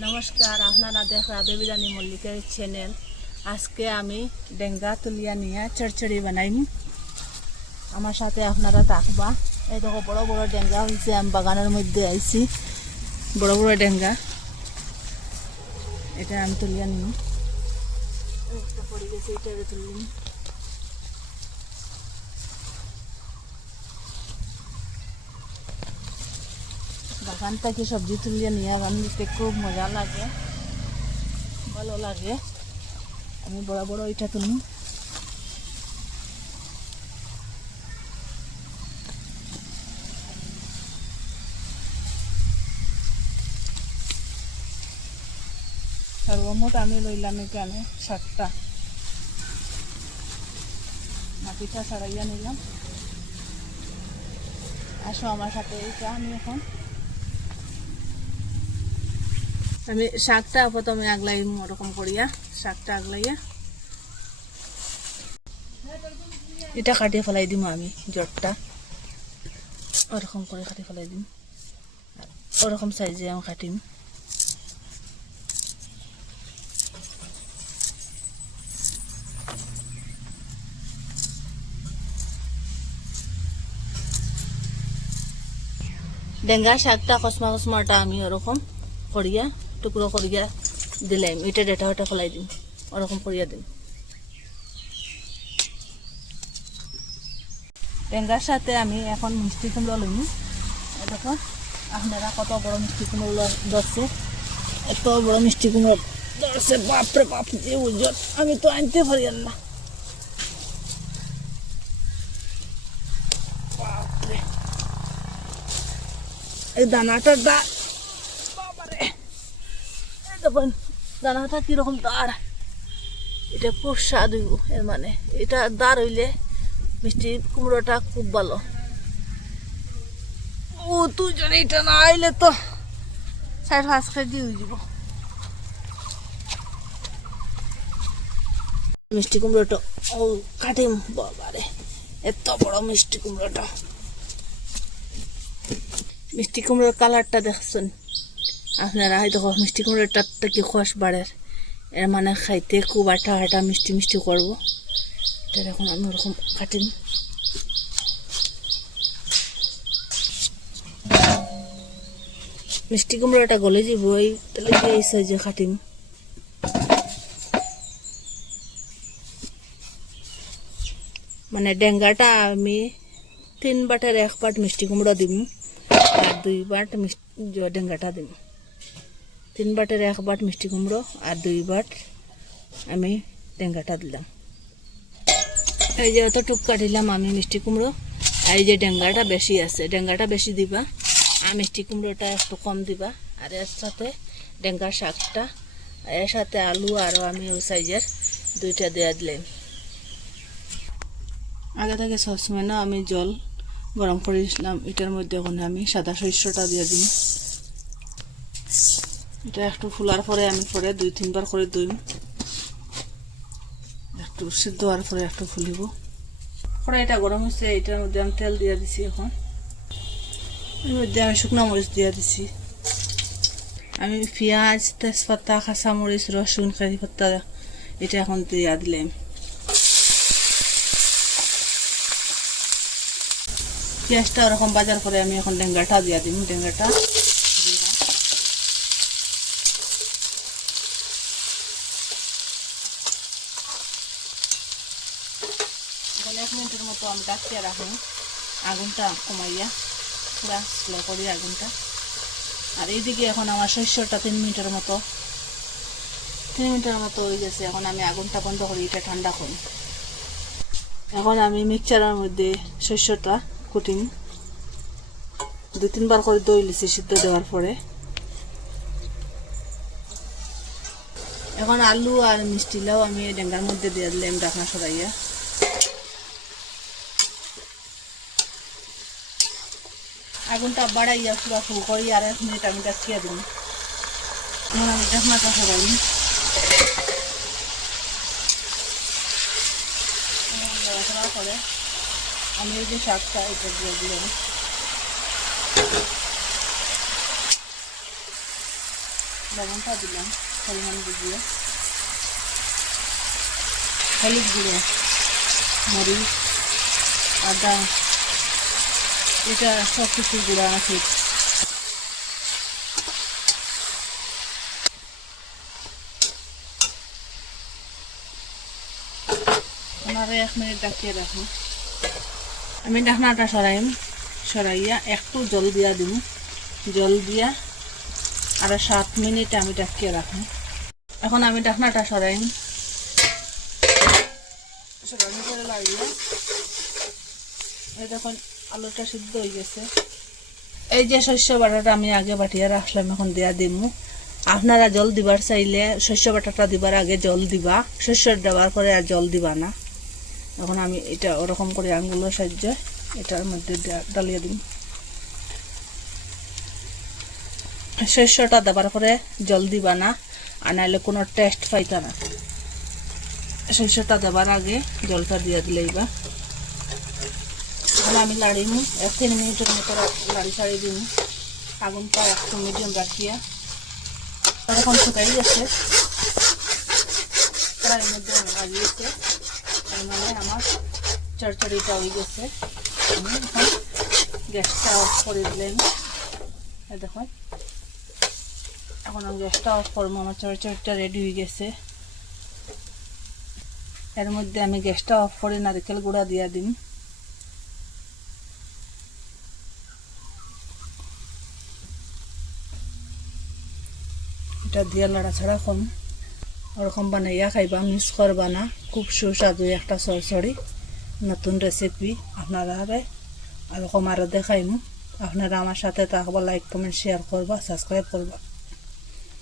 নমস্কার, আপনারা দেখ রাধে বিরানি মল্লিকের চ্যানেল আজকে আমি ডেঙ্গা তুলিয়া নিয়ে চড়চড়ি বানাইম। আমার সাথে আপনারা থাকবা। এই দেখো, বড় বড় ডেঙ্গা হয়েছে আমি বাগানের মধ্যে আইছি। বড় বড় ডেঙ্গা। এটা আমি তুলিয়া একটা পড়ে গেছে এটা তুলিম। বাগান থেকে সবজি তুলিয়ে নিয়ে রান্নিতে খুব মজা লাগে, ভালো লাগে। আমি বড় বড় এটা তুলি। সর্বমোট আমি লইলাম এখানে সাতটা। মাটিটা ছাড়াইয়া নিলাম। আসো আমার সাথে এইটা আমি এখন আমি শাকটা প্রথমে আগলাই ওরকম করিয়া, শাকটা আগলাইয়া। এটা কাটিয়ে ফেলাই দিম আমি, জটটা। ওরকম করে কাটি ফেলাই দিম। ওরকম সাইজে আমি কাটিম। ডেঙ্গা শাকটা কসমা কসমাটা আমি ওরকম করিয়া টুকরো করিয়া দিলাম এটা ডেটা হটা ফেলাই দিম ওরকম করিয়া দিম। টেঙ্গার সাথে আমি এখন মিষ্টি কুমড়ো লইম দেখো, আপনারা কত বড় মিষ্টি কুমড়ো ধরছে। এত বড় মিষ্টি কুমড়ো ধরছে, বাপরে বাপ যে উজ্জ্বল। আমি তো আনতে পারি না। এই দানাটার দা এই দেখুন দানাটা কীরকম দাঁড়? এটা খুব স্বাদ হইব এর মানে। এটা দাঁড় হইলে মিষ্টি কুমড়োটা খুব ভালো। ও, তুই জানি এটা না আইলে তো চার পাঁচ কেজি হয়ে যাব। মিষ্টি কুমড়োটা, ও, কাটিম, বাবারে, এত বড় মিষ্টি কুমড়োটা। মিষ্টি কুমড়োর কালারটা দেখছেন? আপনারা হয়তো মিষ্টি কুমড়োর টাটটা কি খোয়াস বাড়ের। এর মানে খাইতে খুব আটা আটা মিষ্টি মিষ্টি করব। এটা এখন আমি ওরকম কাটিম মিষ্টি কুমড়োটা গলে যাব এই তাহলে এই সাইজে কাটিম মানে ডেঙ্গাটা আমি তিন বাটের এক পাট মিষ্টি কুমড়ো দিম, আর দুই বাট মিষ্টি ডেঙ্গাটা দিম। তিন বাটের এক বাট মিষ্টি কুমড়ো আর দুই বাট আমি ডেঙ্গাটা দিলাম। এই যে অত টুক কাটিলাম আমি মিষ্টি কুমড়ো। আর এই যে ডেঙ্গাটা বেশি আছে, ডেঙ্গাটা বেশি দিবা আর মিষ্টি কুমড়োটা একটু কম দিবা। আর এর সাথে ডেঙ্গার শাকটা, এর সাথে আলু আরও আমি ওই সাইজের দুইটা দেওয়া দিলাম। আগে থেকে সসম্যানও আমি জল গরম করে দিয়েছিলাম এটার মধ্যে এখন আমি সাদা শস্যটা দিয়ে দিই। এটা একটু ফুলার পরে আমি পরে দুই তিনবার করে দইম একটু সিদ্ধ হওয়ার পরে একটু ফুলিব। কড়াইটা গরম হয়েছে, এটার মধ্যে আমি তেল দিয়ে দিছি এখন। এর মধ্যে আমি শুকনো মরিচ দিয়ে দিছি। আমি পেঁয়াজ, তেজপাতা কাঁচা মরিচ রসুন, কারি পাত্তা এটা এখন দিয়ে দিলাম। পেঁয়াজটা ওরকম বাজার পরে আমি এখন ডেঙ্গাটা দিয়ে দিম, ডেঙ্গাটা এখন এক আমি ডাকিয়ে রাখুন আগুনটা কমাইয়া, পুরা স্লো করি আগুনটা। আর এইদিকে এখন আমার শস্যটা তিন মিনিটের মতো তিন মিনিটের মতো হয়ে গেছে। এখন আমি আগুনটা বন্ধ করি, এটা ঠান্ডা করি। এখন আমি মিক্সচারের মধ্যে শস্যটা কুটিম। দু তিনবার করে দই লিছি সিদ্ধ দেওয়ার পরে। এখন আলু আর মিষ্টিলাও আমি ডেঙ্গার মধ্যে দিয়ে দিলাম ডাকনা সরাইয়া। আগুনটা বাড়াইয়া পুরো ফুল করি আর এক মিনিট আমি ডাকিয়ে দিন এখন আমি ডাকনাটা সরাই নাড়াচাড়া করে আমি এই যে শাকটা এটা দিয়ে দিলাম। লবণটা দিলাম, পরিমাণ বুঝিয়ে হলুদ গুঁড়ো, মরিচ, আদা এটা সব কিছু গুঁড়া আছে। এক মিনিট ডাকিয়ে রাখুন আমি ঢাকনাটা সরাইম, সরাইয়া একটু জল দিয়া দিব জল দিয়া আর সাত মিনিট আমি ডাকিয়ে রাখুন এখন আমি ঢাকনাটা সরাইম। সরানো করে লাগিয়ে দেখুন আলুটা সিদ্ধ হয়ে গেছে। এই যে শস্য বাটাটা আমি আগে বাটিয়ে রাখলাম, এখন দেয়া দিমু। আপনারা জল দিবার চাইলে শস্য বাটাটা দিবার আগে জল দিবা। শস্য দেওয়ার পরে আর জল দিবা না। এখন আমি এটা ওরকম করে আঙ্গুলের সাহায্যে এটার মধ্যে ডালিয়ে দিই শস্যটা দেওয়ার পরে জল দিবা না, আর নাহলে কোনো টেস্ট পাইতা না। শস্যটা দেওয়ার আগে জলটা দিয়ে দিলেই বা আমি লাড়ি নিই। এক তিন মিনিটের মতো লাড়ি ছাড়িয়ে দিই আগুনটা একটু মিডিয়াম রাখিয়া। তখন শুকাই গেছে কড়াইয়ের মধ্যে লাগিয়েছে। তার মানে আমার চড়চড়িটা হয়ে গেছে। আমি এখন গ্যাসটা অফ করে এই দেখুন। এখন আমি গ্যাসটা অফ করব। আমার চড়চড়িটা রেডি হয়ে গেছে। এর মধ্যে আমি গ্যাসটা অফ করে নারকেল গুঁড়া দিয়া দিন এটা দিয়ে লাড়াছাড়া কম। ওরকম বানাইয়া খাইবা মিস করবা না। খুব সুস্বাদু একটা সরসরি নতুন রেসিপি আপনারা এরকম আরও দেখাইমু আপনারা আমার সাথে থাকবা লাইক কমেন্ট শেয়ার করবা সাবস্ক্রাইব করবা।